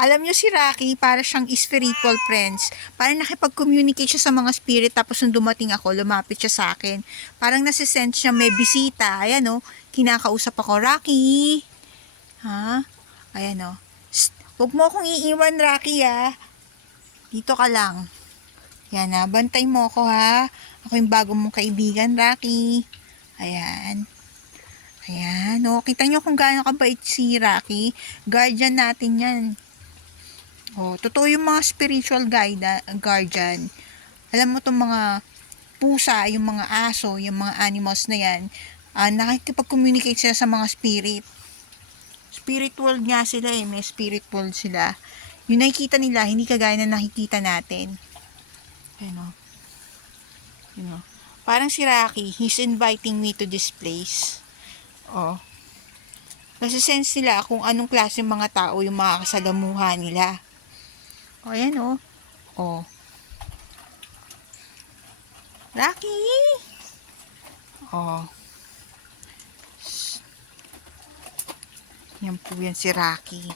Alam nyo si Rocky, para siyang spiritual friends. Parang nakipag-communicate siya sa mga spirit, tapos nung dumating ako, lumapit siya sa akin. Parang nasisense siya may bisita. Ayan o, kinakausap ako, Rocky. Ha? Ayan o. Huwag mo akong iiwan, Rocky ha. Dito ka lang. Yan na, bantay mo ako ha. Ako yung bago mong kaibigan, Rocky. Ayan. Ayan, o. Kita nyo kung gaano kabait si Rocky. Guardian natin yan. Oh, totoo yung mga spiritual guardian. Alam mo itong mga pusa, yung mga aso, yung mga animals na yan, nakikipag-communicate sila sa mga spirit. Spirit world nga sila eh, may spirit world sila. Yung nakikita nila, hindi kagaya na nakikita natin. Ano? Ano? Parang si Rocky, he's inviting me to this place. Oh. Kasi sense nila kung anong klase mga tao yung mga kasalamuha nila. O, ayan o. O. Rocky! O. Yan po yan si Rocky.